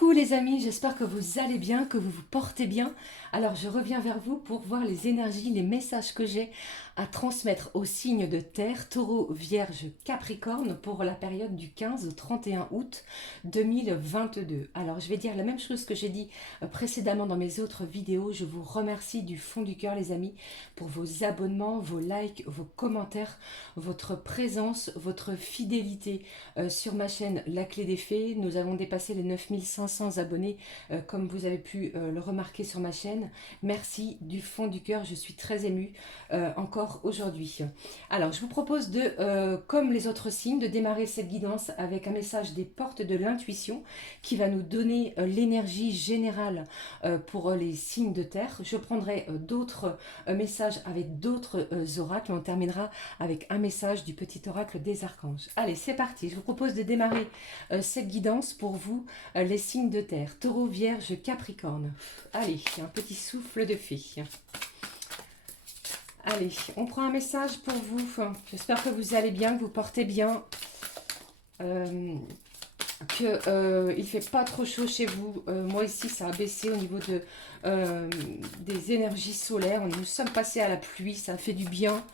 Coucou les amis, j'espère que vous allez bien, que vous vous portez bien. Alors je reviens vers vous pour voir les énergies, les messages que j'ai à transmettre aux signes de terre, Taureau, Vierge, Capricorne pour la période du 15 au 31 août 2022. Alors je vais dire la même chose que j'ai dit précédemment dans mes autres vidéos. Je vous remercie du fond du cœur les amis pour vos abonnements, vos likes, vos commentaires, votre présence, votre fidélité sur ma chaîne La Clé des Fées. Nous avons dépassé les 9500 abonnés comme vous avez pu le remarquer sur ma chaîne. Merci du fond du cœur, je suis très émue encore aujourd'hui. Alors je vous propose de, comme les autres signes, de démarrer cette guidance avec un message des portes de l'intuition qui va nous donner l'énergie générale pour les signes de terre. Je prendrai d'autres messages avec d'autres oracles et on terminera avec un message du petit oracle des archanges. Allez, c'est parti. Je vous propose de démarrer cette guidance pour vous, les signes de terre. Taureau, Vierge, Capricorne. Allez, un petit souffle de fée. Allez, on prend un message pour vous. J'espère que vous allez bien, que vous portez bien. Il ne fait pas trop chaud chez vous. Moi ici, ça a baissé au niveau des énergies solaires. Nous sommes passés à la pluie, ça fait du bien.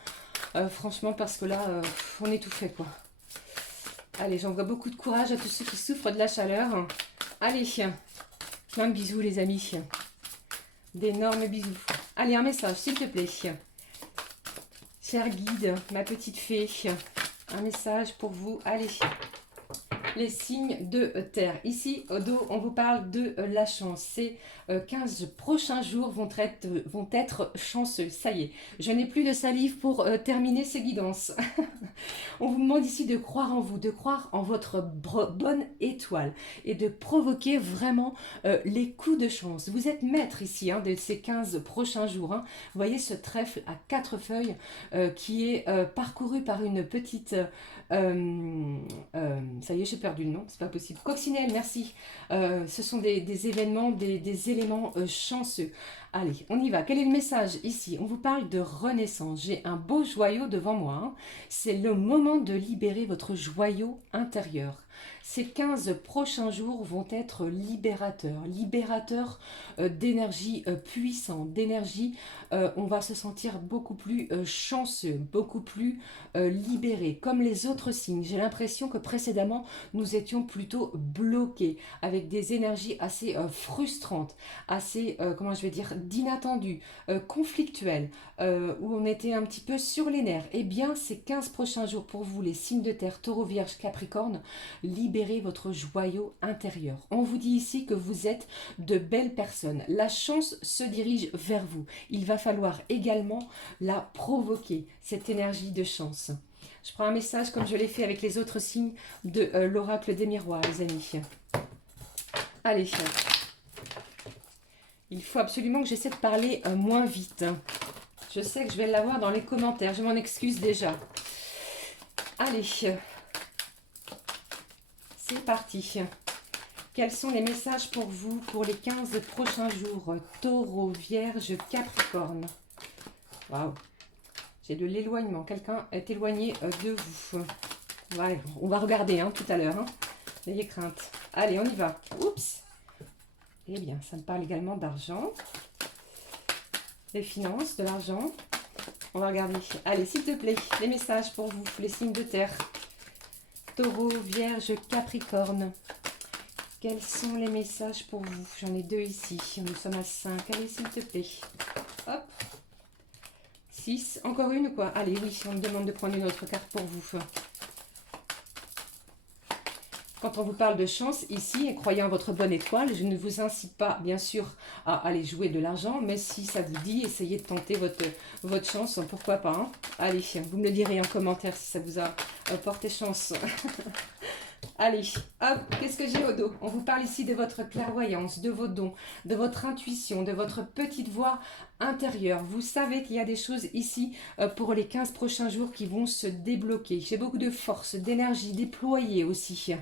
Franchement, parce que là, on étouffait quoi. Allez, j'envoie beaucoup de courage à tous ceux qui souffrent de la chaleur. Allez, plein de bisous les amis. D'énormes bisous. Allez, un message s'il te plaît. Cher guide, ma petite fée, un message pour vous. Allez, les signes de terre. Ici, au dos, on vous parle de la chance. Ces 15 prochains jours vont être chanceux. Ça y est, je n'ai plus de salive pour terminer ces guidances. On vous demande ici de croire en vous, de croire en votre bonne étoile et de provoquer vraiment les coups de chance. Vous êtes maître ici de ces 15 prochains jours. Vous voyez ce trèfle à 4 feuilles qui est parcouru par une petite... ça y est, j'ai perdu le nom, c'est pas possible. Coccinelle, merci. Ce sont des événements, des éléments chanceux. Allez, on y va. Quel est le message ici? On vous parle de renaissance. J'ai un beau joyau devant moi. C'est le moment de libérer votre joyau intérieur. Ces 15 prochains jours vont être libérateurs d'énergie puissante, d'énergie, on va se sentir beaucoup plus chanceux, beaucoup plus libéré, comme les autres signes. J'ai l'impression que précédemment, nous étions plutôt bloqués, avec des énergies assez frustrantes, assez, comment je vais dire, d'inattendues, conflictuelles, où on était un petit peu sur les nerfs. Eh bien, ces 15 prochains jours pour vous, les signes de terre, Taureau, Vierge, Capricorne, libérez votre joyau intérieur. On vous dit ici que vous êtes de belles personnes. La chance se dirige vers vous. Il va falloir également la provoquer, cette énergie de chance. Je prends un message comme je l'ai fait avec les autres signes de l'oracle des miroirs, les amis. Allez, il faut absolument que j'essaie de parler moins vite. Je sais que je vais l'avoir dans les commentaires, je m'en excuse déjà. Allez, c'est parti. Quels sont les messages pour vous pour les 15 prochains jours? Taureau, Vierge, Capricorne. Waouh, j'ai de l'éloignement. Quelqu'un est éloigné de vous. Voilà, on va regarder tout à l'heure. N'ayez crainte. Allez, on y va. Oups. Eh bien, ça me parle également d'argent. Les finances, de l'argent. On va regarder. Allez, s'il te plaît, les messages pour vous, les signes de terre. Taureau, Vierge, Capricorne. Quels sont les messages pour vous? J'en ai 2 ici. Nous sommes à 5. Allez, s'il te plaît. Hop. 6. Encore une ou quoi? Allez, oui, on me demande de prendre une autre carte pour vous. Quand on vous parle de chance, ici, croyez en votre bonne étoile. Je ne vous incite pas, bien sûr, à aller jouer de l'argent. Mais si ça vous dit, essayez de tenter votre chance. Pourquoi pas. Allez, vous me le direz en commentaire si ça vous a porté chance. Allez, hop, qu'est-ce que j'ai au dos? On vous parle ici de votre clairvoyance, de vos dons, de votre intuition, de votre petite voix intérieure. Vous savez qu'il y a des choses ici pour les 15 prochains jours qui vont se débloquer. J'ai beaucoup de force, d'énergie déployée aussi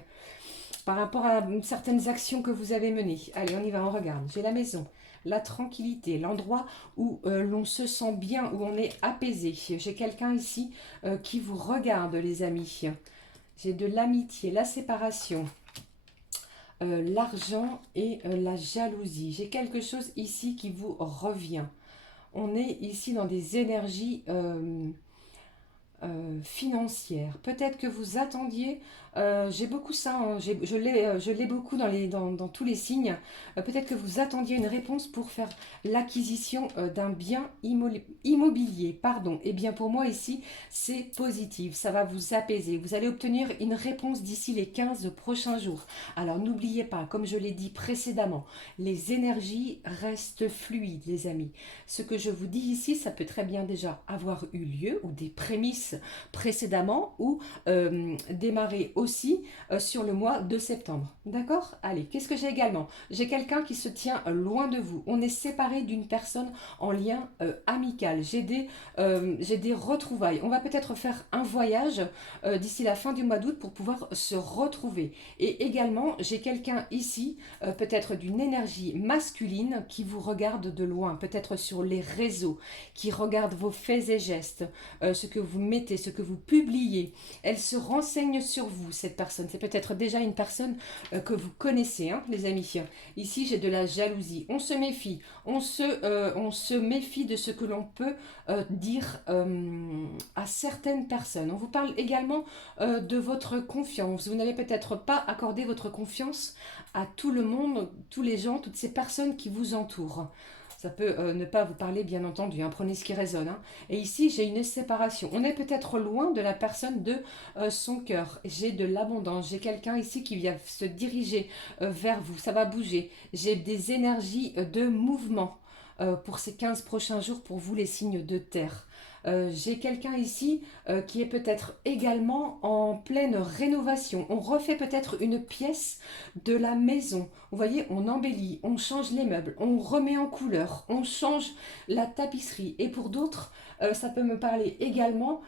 par rapport à certaines actions que vous avez menées. Allez, on y va, on regarde. J'ai la maison, la tranquillité, l'endroit où l'on se sent bien, où on est apaisé. J'ai quelqu'un ici qui vous regarde, les amis. J'ai de l'amitié, la séparation, l'argent et la jalousie. J'ai quelque chose ici qui vous revient. On est ici dans des énergies financières. Peut-être que vous attendiez, j'ai beaucoup ça, hein, je l'ai beaucoup dans tous les signes. Peut-être que vous attendiez une réponse pour faire l'acquisition d'un bien immobilier. Pardon. Et bien pour moi ici, c'est positif. Ça va vous apaiser. Vous allez obtenir une réponse d'ici les 15 prochains jours. Alors n'oubliez pas, comme je l'ai dit précédemment, les énergies restent fluides, les amis. Ce que je vous dis ici, ça peut très bien déjà avoir eu lieu ou des prémices précédemment ou démarrer aussi sur le mois de septembre. D'accord? Allez, qu'est-ce que j'ai également? J'ai quelqu'un qui se tient loin de vous. On est séparé d'une personne en lien amical. J'ai des retrouvailles. On va peut-être faire un voyage d'ici la fin du mois d'août pour pouvoir se retrouver. Et également, j'ai quelqu'un ici, peut-être d'une énergie masculine qui vous regarde de loin, peut-être sur les réseaux, qui regarde vos faits et gestes, ce que vous mettez, ce que vous publiez. Elle se renseigne sur vous, cette personne. C'est peut-être déjà une personne que vous connaissez, hein, les amis. Ici, j'ai de la jalousie. On se méfie. On se méfie de ce que l'on peut dire à certaines personnes. On vous parle également de votre confiance. Vous n'avez peut-être pas accordé votre confiance à tout le monde, tous les gens, toutes ces personnes qui vous entourent. Ça peut ne pas vous parler, bien entendu, hein, prenez ce qui résonne. Hein. Et ici, j'ai une séparation. On est peut-être loin de la personne de son cœur. J'ai de l'abondance. J'ai quelqu'un ici qui vient se diriger vers vous. Ça va bouger. J'ai des énergies de mouvement pour ces 15 prochains jours pour vous, les signes de terre. J'ai quelqu'un ici qui est peut-être également en pleine rénovation. On refait peut-être une pièce de la maison. Vous voyez, on embellit, on change les meubles, on remet en couleur, on change la tapisserie. Et pour d'autres, ça peut me parler également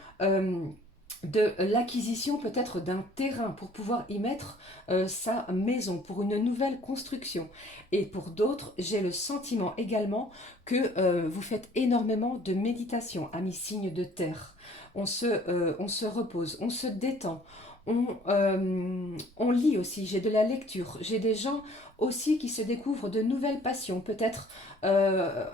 de l'acquisition peut-être d'un terrain pour pouvoir y mettre sa maison, pour une nouvelle construction. Et pour d'autres, j'ai le sentiment également que vous faites énormément de méditation, amis signes de terre. On se repose, on se détend, on lit aussi, j'ai de la lecture, j'ai des gens aussi qui se découvrent de nouvelles passions, peut-être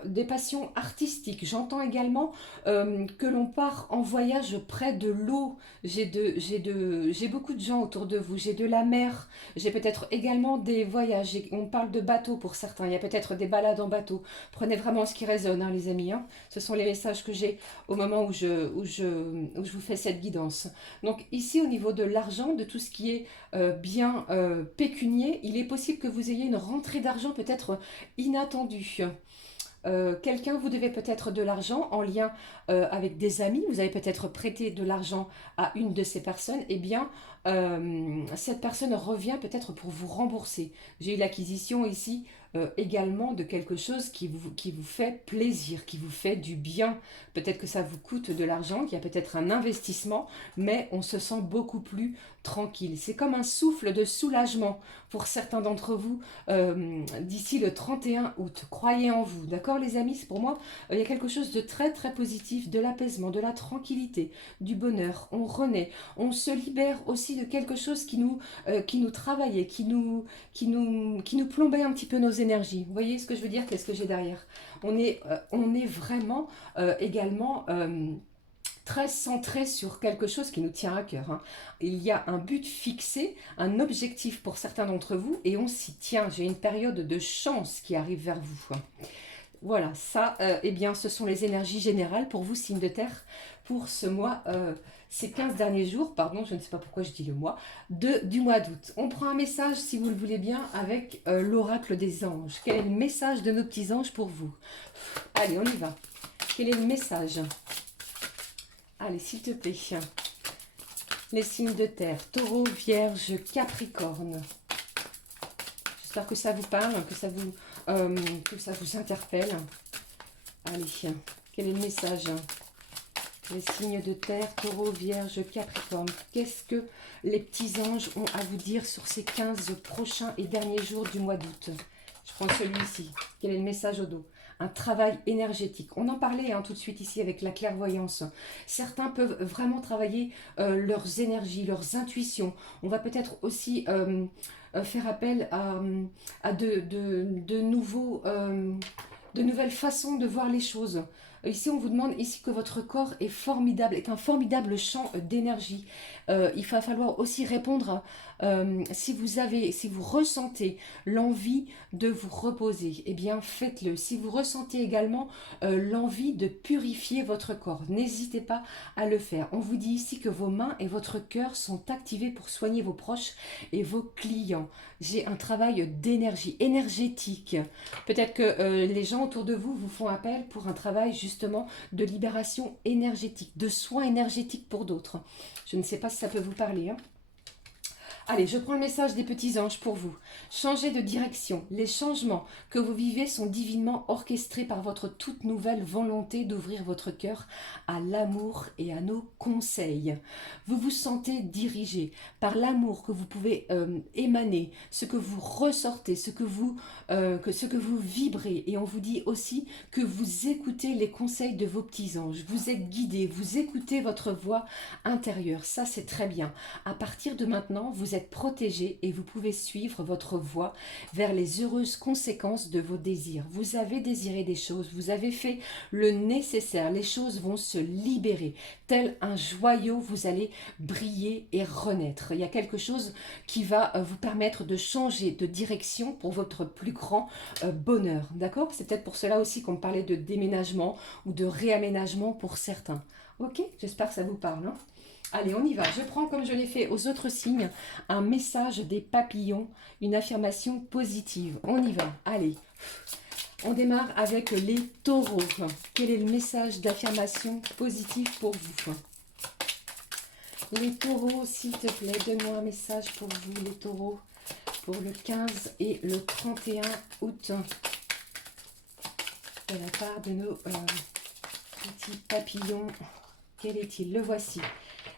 des passions artistiques. J'entends également que l'on part en voyage près de l'eau. J'ai beaucoup de gens autour de vous, j'ai de la mer, j'ai peut-être également des voyages. On parle de bateau pour certains, il y a peut-être des balades en bateau. Prenez vraiment ce qui résonne, hein, les amis. Hein. Ce sont les messages que j'ai au moment où je vous fais cette guidance. Donc ici, au niveau de l'argent, de tout ce qui est bien pécunier, il est possible que vous ayez une rentrée d'argent peut-être inattendue. Quelqu'un vous devez peut-être de l'argent en lien avec des amis, vous avez peut-être prêté de l'argent à une de ces personnes, et bien cette personne revient peut-être pour vous rembourser. J'ai eu l'acquisition ici également de quelque chose qui vous fait plaisir, qui vous fait du bien. Peut-être que ça vous coûte de l'argent, qu'il y a peut-être un investissement, mais on se sent beaucoup plus tranquille. C'est comme un souffle de soulagement pour certains d'entre vous d'ici le 31 août. Croyez en vous, d'accord les amis? C'est pour moi, il y a quelque chose de très très positif, de l'apaisement, de la tranquillité, du bonheur. On renaît, on se libère aussi de quelque chose qui nous travaillait, qui nous plombait un petit peu nos énergies. Vous voyez ce que je veux dire? Qu'est-ce que j'ai derrière? On est vraiment également très centré sur quelque chose qui nous tient à cœur. Hein. Il y a un but fixé, un objectif pour certains d'entre vous et on s'y tient. J'ai une période de chance qui arrive vers vous. Voilà, ça, eh bien, ce sont les énergies générales pour vous, signes de terre, pour ce mois, ces 15 derniers jours, pardon, je ne sais pas pourquoi je dis le mois, du mois d'août. On prend un message, si vous le voulez bien, avec l'oracle des anges. Quel est le message de nos petits anges pour vous? Allez, on y va. Quel est le message? Allez, s'il te plaît. Les signes de terre, taureau, vierge, capricorne. J'espère que ça vous parle, que ça vous interpelle. Allez, quel est le message? Les signes de terre, taureau, vierge, capricorne. Qu'est-ce que les petits anges ont à vous dire sur ces 15 prochains et derniers jours du mois d'août? Je prends celui-ci. Quel est le message au dos? un travail énergétique. On en parlait hein, tout de suite ici avec la clairvoyance. Certains peuvent vraiment travailler leurs énergies, leurs intuitions. On va peut-être aussi faire appel à de nouvelles façons de voir les choses. Ici, on vous demande ici que votre corps est formidable, est un formidable champ d'énergie. Il va falloir aussi répondre si vous ressentez l'envie de vous reposer, eh bien faites-le. Si vous ressentez également l'envie de purifier votre corps, n'hésitez pas à le faire. On vous dit ici que vos mains et votre cœur sont activés pour soigner vos proches et vos clients. J'ai un travail d'énergie, énergétique. Peut-être que les gens autour de vous vous font appel pour un travail justement de libération énergétique, de soins énergétiques pour d'autres. Je ne sais pas si ça peut vous parler. Hein. Allez, je prends le message des petits anges pour vous. Changez de direction. Les changements que vous vivez sont divinement orchestrés par votre toute nouvelle volonté d'ouvrir votre cœur à l'amour et à nos conseils. Vous vous sentez dirigé par l'amour que vous pouvez émaner, ce que vous ressortez, ce que vous vibrez. Et on vous dit aussi que vous écoutez les conseils de vos petits anges. Vous êtes guidé, vous écoutez votre voix intérieure. Ça, c'est très bien. À partir de maintenant, vous êtes protégé et vous pouvez suivre votre voie vers les heureuses conséquences de vos désirs. Vous avez désiré des choses, vous avez fait le nécessaire, les choses vont se libérer. Tel un joyau, vous allez briller et renaître. Il y a quelque chose qui va vous permettre de changer de direction pour votre plus grand bonheur. D'accord? C'est peut-être pour cela aussi qu'on me parlait de déménagement ou de réaménagement pour certains. Ok? J'espère que ça vous parle. Hein? Allez, on y va. Je prends, comme je l'ai fait aux autres signes, un message des papillons, une affirmation positive. On y va. Allez. On démarre avec les taureaux. Quel est le message d'affirmation positive pour vous? Les taureaux, s'il te plaît, donne-moi un message pour vous, les taureaux, pour le 15 et le 31 août. De la part de nos petits papillons. Quel est-il? Le voici.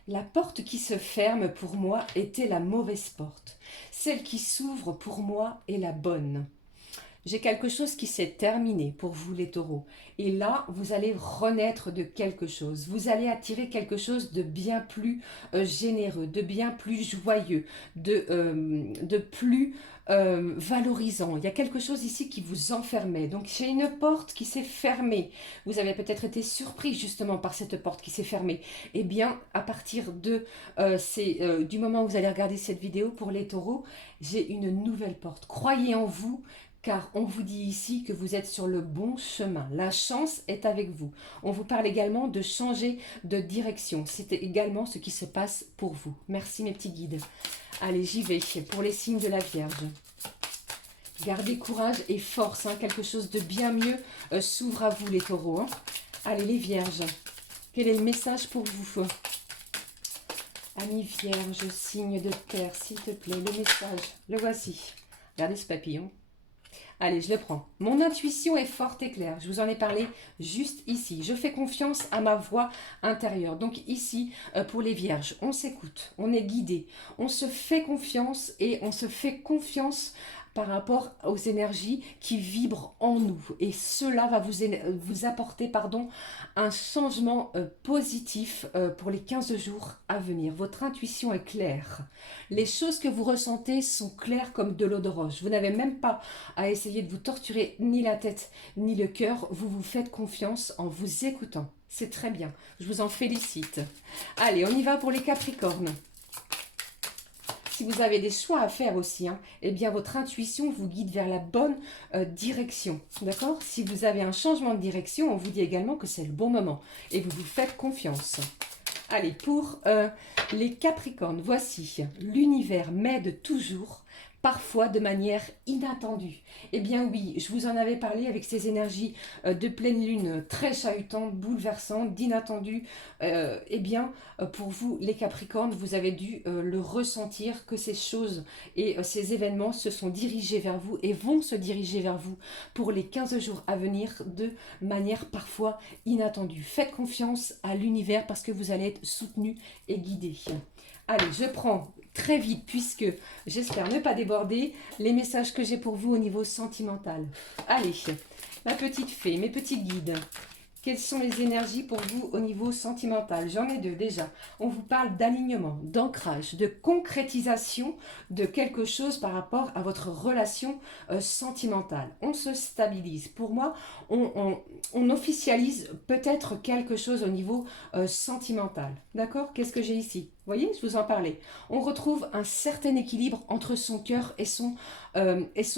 La porte qui se ferme pour moi était la mauvaise porte. Celle qui s'ouvre pour moi est la bonne. J'ai quelque chose qui s'est terminé pour vous les taureaux. Et là, vous allez renaître de quelque chose. Vous allez attirer quelque chose de bien plus généreux, de bien plus joyeux, de plus valorisant. Il y a quelque chose ici qui vous enfermait. Donc, j'ai une porte qui s'est fermée. Vous avez peut-être été surpris justement par cette porte qui s'est fermée. Eh bien, à partir du moment où vous allez regarder cette vidéo pour les taureaux, j'ai une nouvelle porte. Croyez en vous. Car on vous dit ici que vous êtes sur le bon chemin. La chance est avec vous. On vous parle également de changer de direction. C'est également ce qui se passe pour vous. Merci mes petits guides. Allez, j'y vais pour les signes de la Vierge. Gardez courage et force. Hein. Quelque chose de bien mieux s'ouvre à vous les taureaux. Hein. Allez les Vierges. Quel est le message pour vous? Amis Vierge, signe de terre, s'il te plaît, le message. Le voici. Regardez ce papillon. Allez, je le prends. Mon intuition est forte et claire. Je vous en ai parlé juste ici. Je fais confiance à ma voix intérieure. Donc ici, pour les vierges, on s'écoute, on est guidé, on se fait confiance et on se fait confiance par rapport aux énergies qui vibrent en nous. Et cela va vous apporter un changement positif pour les 15 jours à venir. Votre intuition est claire. Les choses que vous ressentez sont claires comme de l'eau de roche. Vous n'avez même pas à essayer de vous torturer ni la tête ni le cœur. Vous vous faites confiance en vous écoutant. C'est très bien. Je vous en félicite. Allez, on y va pour les Capricornes. Si vous avez des choix à faire aussi, hein, eh bien votre intuition vous guide vers la bonne direction. D'accord? Si vous avez un changement de direction, on vous dit également que c'est le bon moment. Et vous vous faites confiance. Allez, pour les Capricornes, voici. L'univers m'aide toujours, parfois de manière inattendue. Eh bien oui, je vous en avais parlé avec ces énergies de pleine lune très chahutantes, bouleversantes, d'inattendues. Eh bien, pour vous, les Capricornes, vous avez dû le ressentir que ces choses et ces événements se sont dirigés vers vous et vont se diriger vers vous pour les 15 jours à venir de manière parfois inattendue. Faites confiance à l'univers parce que vous allez être soutenu et guidé. Allez, je prends très vite, puisque j'espère ne pas déborder, les messages que j'ai pour vous au niveau sentimental. Allez, Ma petite fée, mes petits guides. Quelles sont les énergies pour vous au niveau sentimental? J'en ai deux déjà. On vous parle d'alignement, d'ancrage, de concrétisation de quelque chose par rapport à votre relation sentimentale. On se stabilise. Pour moi, on officialise peut-être quelque chose au niveau sentimental. D'accord? Qu'est-ce que j'ai ici? Vous voyez, je vous en parlais. On retrouve un certain équilibre entre son cœur et son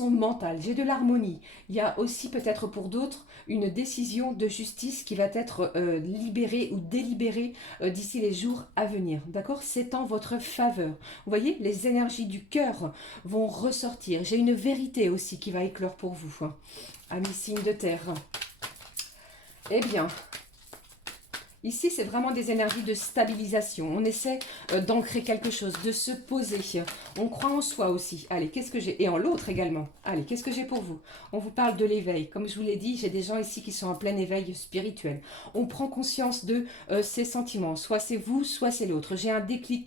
mental. J'ai de l'harmonie. Il y a aussi peut-être pour d'autres une décision de justice qui va être libérée ou délibérée d'ici les jours à venir. D'accord? C'est en votre faveur. Vous voyez, les énergies du cœur vont ressortir. J'ai une vérité aussi qui va éclore pour vous, hein. Amis signes de terre. Eh bien, ici, c'est vraiment des énergies de stabilisation. On essaie d'ancrer quelque chose, de se poser. On croit en soi aussi. Allez, qu'est-ce que j'ai? Et en l'autre également. Allez, qu'est-ce que j'ai pour vous? On vous parle de l'éveil. Comme je vous l'ai dit, j'ai des gens ici qui sont en plein éveil spirituel. On prend conscience de ses sentiments. Soit c'est vous, soit c'est l'autre. J'ai un déclic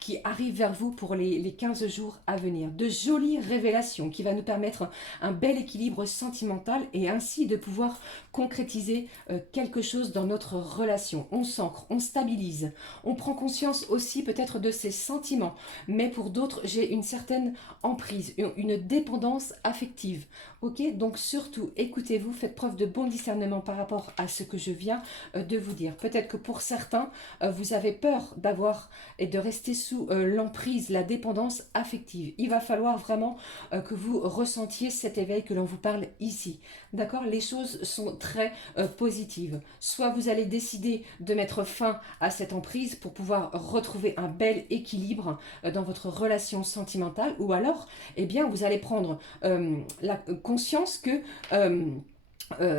qui arrive vers vous pour les 15 jours à venir. De jolies révélations qui va nous permettre un bel équilibre sentimental et ainsi de pouvoir concrétiser quelque chose dans notre relation. On s'ancre, on stabilise, on prend conscience aussi peut-être de ses sentiments, mais pour d'autres, j'ai une certaine emprise, une dépendance affective. Ok, donc surtout, écoutez-vous, faites preuve de bon discernement par rapport à ce que je viens de vous dire. Peut-être que pour certains, vous avez peur d'avoir et de rester sous l'emprise, la dépendance affective. Il va falloir vraiment que vous ressentiez cet éveil que l'on vous parle ici. D'accord? Les choses sont très positives. Soit vous allez décider de mettre fin à cette emprise pour pouvoir retrouver un bel équilibre dans votre relation sentimentale, ou alors, eh bien, vous allez prendre la conscience que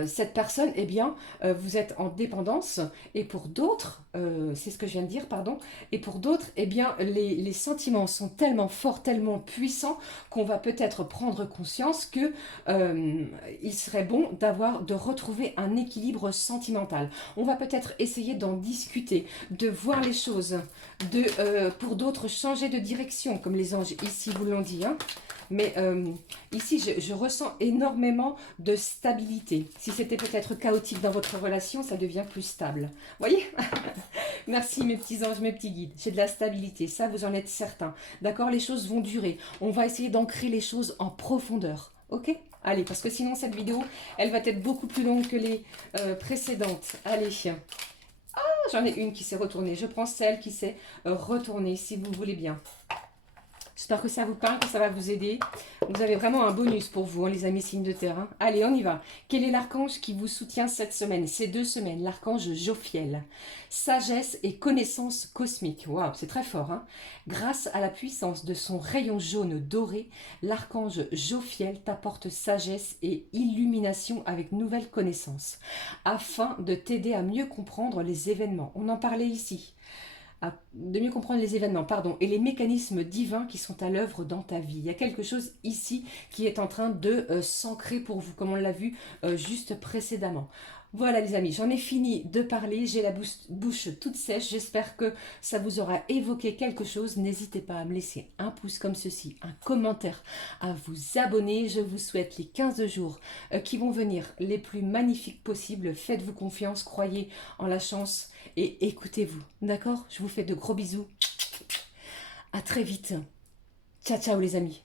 cette personne, eh bien, vous êtes en dépendance, et pour d'autres, c'est ce que je viens de dire, pardon, et pour d'autres, eh bien, les sentiments sont tellement forts, tellement puissants, qu'on va peut-être prendre conscience que il serait bon de retrouver un équilibre sentimental. On va peut-être essayer d'en discuter, de voir les choses, pour d'autres, changer de direction, comme les anges ici vous l'ont dit, hein. Mais ici, je ressens énormément de stabilité. Si c'était peut-être chaotique dans votre relation, ça devient plus stable. Voyez? Merci mes petits anges, mes petits guides. J'ai de la stabilité, ça vous en êtes certain. D'accord? Les choses vont durer. On va essayer d'ancrer les choses en profondeur. Ok? Allez, parce que sinon cette vidéo, elle va être beaucoup plus longue que les précédentes. Allez. Ah, j'en ai une qui s'est retournée. Je prends celle qui s'est retournée, si vous voulez bien. J'espère que ça vous parle, que ça va vous aider. Vous avez vraiment un bonus pour vous, hein, les amis signes de terre. Hein. Allez, on y va. Quel est l'archange qui vous soutient cette semaine, ces 2 semaines? L'archange Jophiel. Sagesse et connaissance cosmique. Waouh, c'est très fort. Hein. Grâce à la puissance de son rayon jaune doré, l'archange Jophiel t'apporte sagesse et illumination avec nouvelles connaissances, afin de t'aider à mieux comprendre les événements. On en parlait ici. De mieux comprendre les événements, pardon, et les mécanismes divins qui sont à l'œuvre dans ta vie. Il y a quelque chose ici qui est en train de s'ancrer pour vous, comme on l'a vu juste précédemment. Voilà les amis, j'en ai fini de parler, j'ai la bouche toute sèche, j'espère que ça vous aura évoqué quelque chose. N'hésitez pas à me laisser un pouce comme ceci, un commentaire, à vous abonner. Je vous souhaite les 15 jours qui vont venir les plus magnifiques possibles. Faites-vous confiance, croyez en la chance et écoutez-vous, d'accord? Je vous fais de gros bisous, à très vite, ciao ciao les amis.